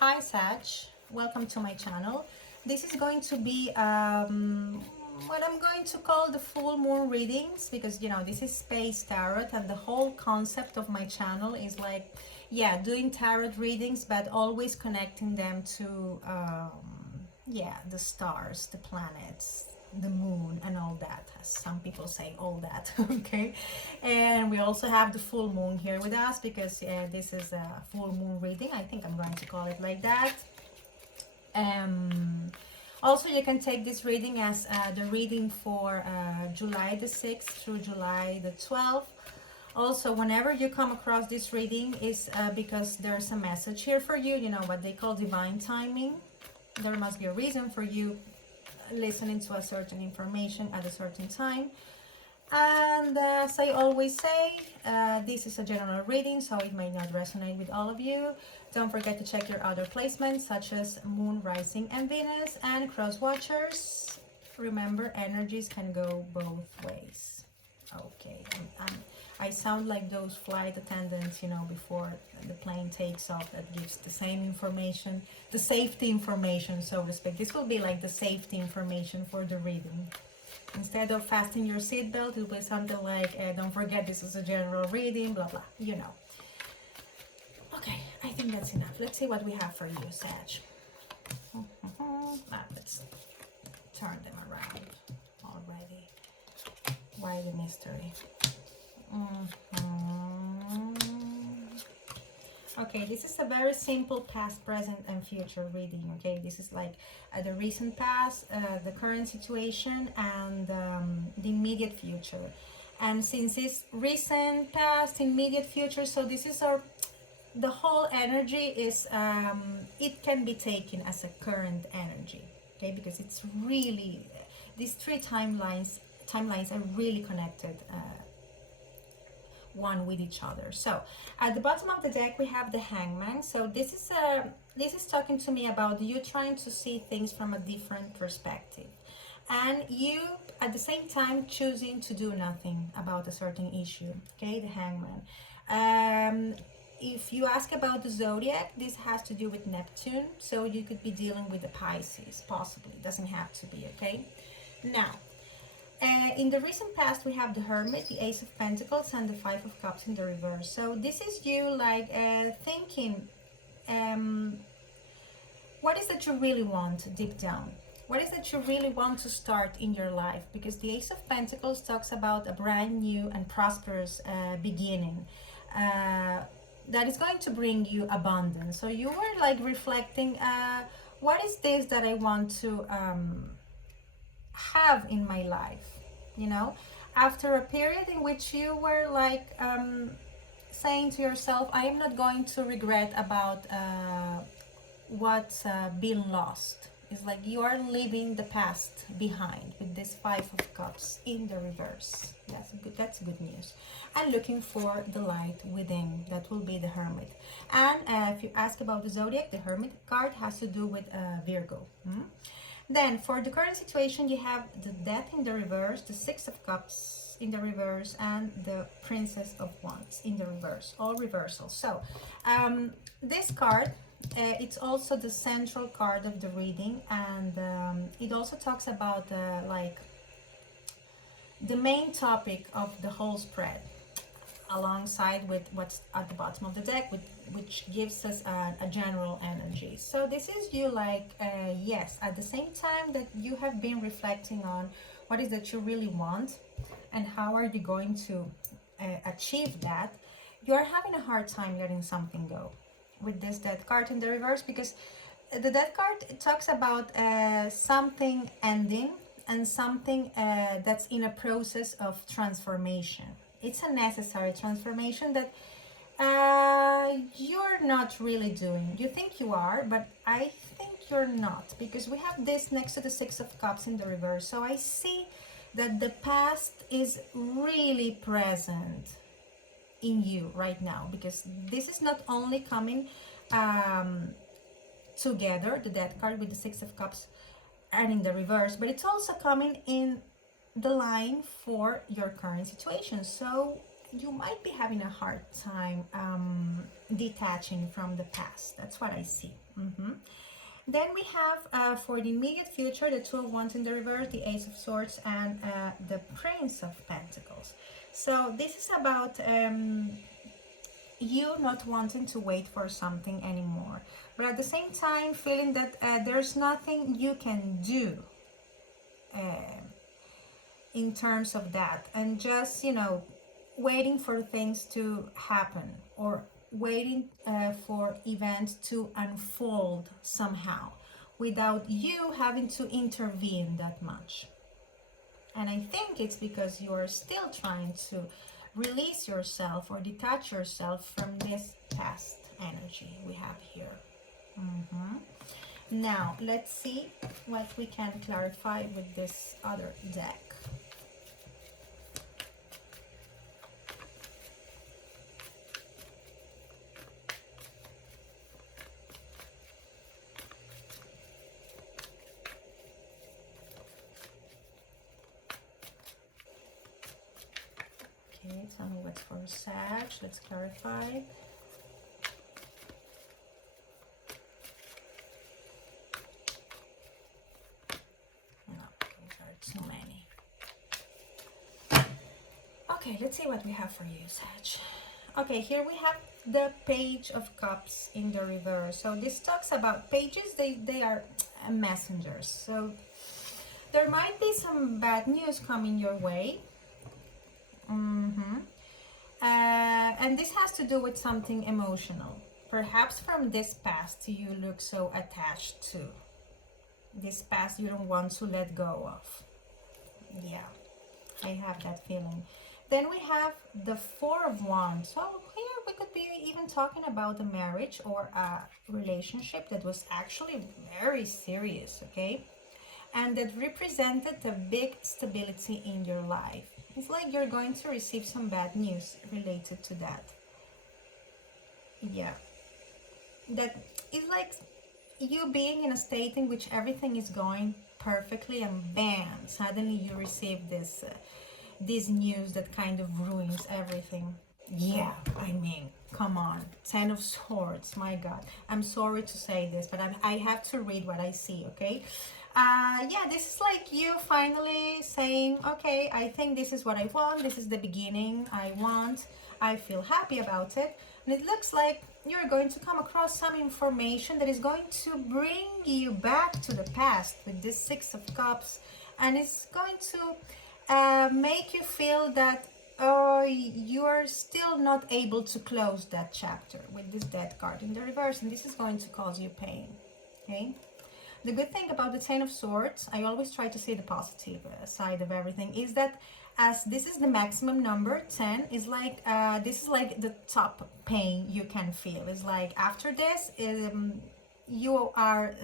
Hi Sag, welcome to my channel. This is going to be what I'm going to call the full moon readings, because you know this is space tarot and the whole concept of my channel is like, yeah, doing tarot readings but always connecting them to yeah, the stars, the planets, the moon and all that, as some people say, all that. Okay, and we also have the full moon here with us because this is a full moon reading. I think I'm going to call it like that. Also, you can take this reading as the reading for July the 6th through July the 12th. Also, whenever you come across this reading is because there's a message here for you, you know, what they call divine timing. There must be a reason for you listening to a certain information at a certain time. And as I always say, this is a general reading, so it may not resonate with all of you. Don't forget to check your other placements, such as Moon, Rising, and Venus, and Cross Watchers. Remember, energies can go both ways. Okay, I sound like those flight attendants, you know, before the plane takes off, that gives the same information, the safety information, so to speak. This will be like the safety information for the reading. Instead of fasten your seatbelt, it will be something like, don't forget this is a general reading, blah, blah, you know. Okay, I think that's enough. Let's see what we have for you, Sag. Let's turn them around already. Why the mystery? Okay, this is a very simple past, present, and future reading. Okay, this is like the recent past, the current situation, and the immediate future. And since it's recent past, immediate future, so this is the whole energy is it can be taken as a current energy. Okay, because it's really, these three timelines are really connected. One with each other. So at the bottom of the deck we have the Hangman. So this is talking to me about you trying to see things from a different perspective, and you at the same time choosing to do nothing about a certain issue. Okay, the Hangman. If you ask about the zodiac, this has to do with Neptune, so you could be dealing with the Pisces, possibly. It doesn't have to be. Okay, now in the recent past, we have the Hermit, the Ace of Pentacles, and the Five of Cups in the reverse. So this is you like thinking, what is that you really want deep down? What is that you really want to start in your life? Because the Ace of Pentacles talks about a brand new and prosperous beginning that is going to bring you abundance. So you were like reflecting, what is this that I want to have in my life, you know, after a period in which you were like saying to yourself, I am not going to regret about what's been lost. It's like you are leaving the past behind with this Five of Cups in the reverse. That's good news. And looking for the light within, that will be the Hermit. And if you ask about the zodiac, the Hermit card has to do with Virgo. Then for the current situation, you have the Death in the reverse, the Six of Cups in the reverse, and the Princess of Wands in the reverse, all reversals. So this card, it's also the central card of the reading, and it also talks about like the main topic of the whole spread, alongside with what's at the bottom of the deck, which gives us a general energy. So this is you like, yes, at the same time that you have been reflecting on what is that you really want and how are you going to achieve that, you are having a hard time letting something go with this Death card in the reverse, because the Death card, it talks about something ending and something that's in a process of transformation. It's a necessary transformation that you're not really doing. You think you are, but I think you're not, because we have this next to the Six of Cups in the reverse. So I see that the past is really present in you right now, because this is not only coming together, the Death card with the Six of Cups and in the reverse, but it's also coming in the line for your current situation. So you might be having a hard time detaching from the past. That's what I see. Then we have for the immediate future, the Two of Wands in the reverse, the Ace of Swords, and the Prince of Pentacles. So this is about you not wanting to wait for something anymore, but at the same time feeling that there's nothing you can do in terms of that, and just, you know, waiting for things to happen, or waiting for events to unfold somehow without you having to intervene that much. And I think it's because you are still trying to release yourself or detach yourself from this past energy we have here. Now, let's see what we can clarify with this other deck. Okay, tell me what's for Sag. Let's clarify. No, those are too many. Okay, let's see what we have for you, Sag. Okay, here we have the Page of Cups in the reverse. So this talks about pages, they are messengers. So there might be some bad news coming your way. And this has to do with something emotional. Perhaps from this past you look so attached to. This past you don't want to let go of. Yeah, I have that feeling. Then we have the Four of Wands. So here we could be even talking about a marriage or a relationship that was actually very serious, okay? And that represented a big stability in your life. It's like you're going to receive some bad news related to that. Yeah. That is like you being in a state in which everything is going perfectly, and bam, suddenly you receive this news that kind of ruins everything. Yeah, I mean, come on. 10 of Swords, my God. I'm sorry to say this, but I have to read what I see, okay? Yeah, this is like you finally saying, okay, I think this is what I want. This is the beginning I want. I feel happy about it. And it looks like you're going to come across some information that is going to bring you back to the past with this Six of Cups. And it's going to make you feel that you are still not able to close that chapter with this Death card in the reverse. And this is going to cause you pain, okay? The good thing about the Ten of Swords, I always try to see the positive side of everything, is that as this is the maximum number, 10 is like, this is like the top pain you can feel. It's like after this, you are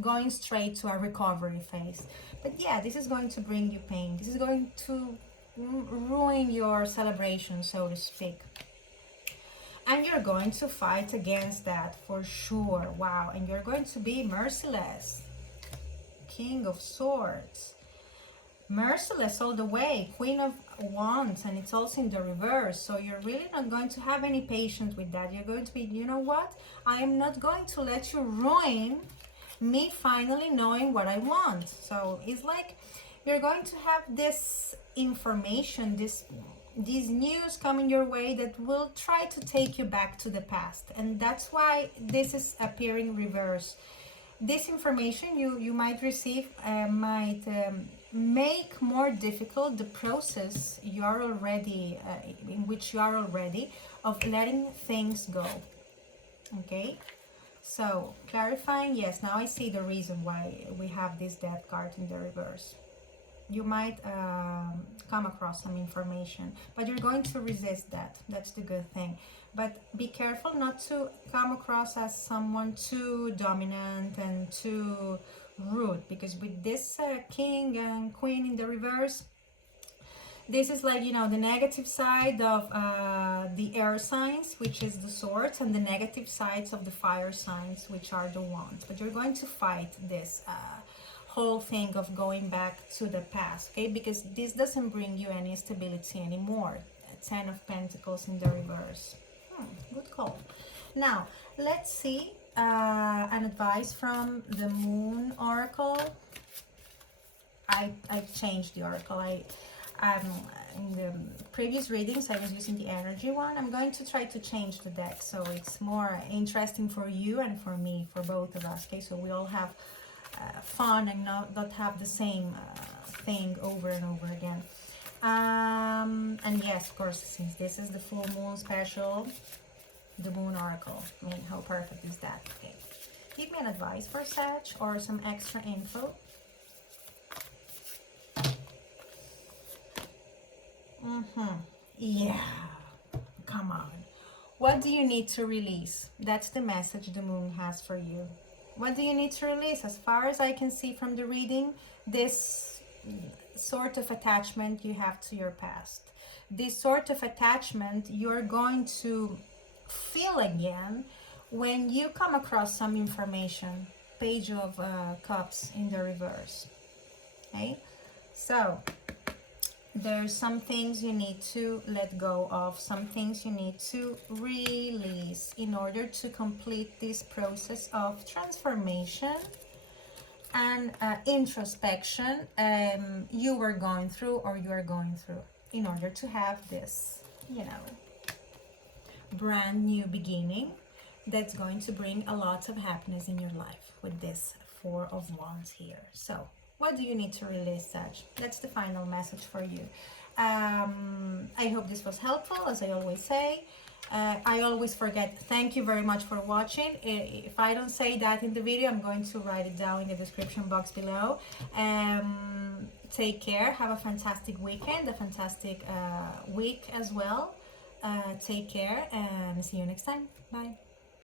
going straight to a recovery phase. But yeah, this is going to bring you pain. This is going to ruin your celebration, so to speak. And you're going to fight against that for sure. Wow. And you're going to be merciless. King of Swords. Merciless all the way. Queen of Wands. And it's also in the reverse. So you're really not going to have any patience with that. You're going to be, you know what? I am not going to let you ruin me finally knowing what I want. So it's like you're going to have this information, this news coming your way that will try to take you back to the past. And that's why this is appearing reverse. This information you might receive might make more difficult the process you are already in which you are already of letting things go. Okay, so clarifying, yes, now I see the reason why we have this Death card in the reverse. You might come across some information, but you're going to resist that. That's the good thing. But be careful not to come across as someone too dominant and too rude, because with this king and queen in the reverse, this is like, you know, the negative side of the air signs, which is the swords, and the negative sides of the fire signs, which are the wands. But you're going to fight this whole thing of going back to the past, okay? Because this doesn't bring you any stability anymore. Ten of Pentacles in the reverse. Good call. Now, let's see an advice from the Moon Oracle. I've changed the oracle. In the previous readings I was using the energy one. I'm going to try to change the deck so it's more interesting for you and for me, for both of us. Okay, so we all have fun and not have the same thing over and over again. And yes, of course, since this is the full moon special, the Moon Oracle. I mean, how perfect is that? Okay, give me an advice for Sag or some extra info. Yeah, come on. What do you need to release? That's the message the moon has for you. What do you need to release? As far as I can see from the reading, this sort of attachment you have to your past. This sort of attachment you're going to feel again when you come across some information. Page of Cups in the reverse. Okay, so there's some things you need to let go of, some things you need to release in order to complete this process of transformation and introspection you were going through or you are going through, in order to have this, you know, brand new beginning that's going to bring a lot of happiness in your life with this Four of Wands here. So what do you need to release, Sag? That's the final message for you. I hope this was helpful, as I always say. I always forget. Thank you very much for watching. If I don't say that in the video, I'm going to write it down in the description box below. Take care. Have a fantastic weekend, a fantastic week as well. Take care and see you next time. Bye.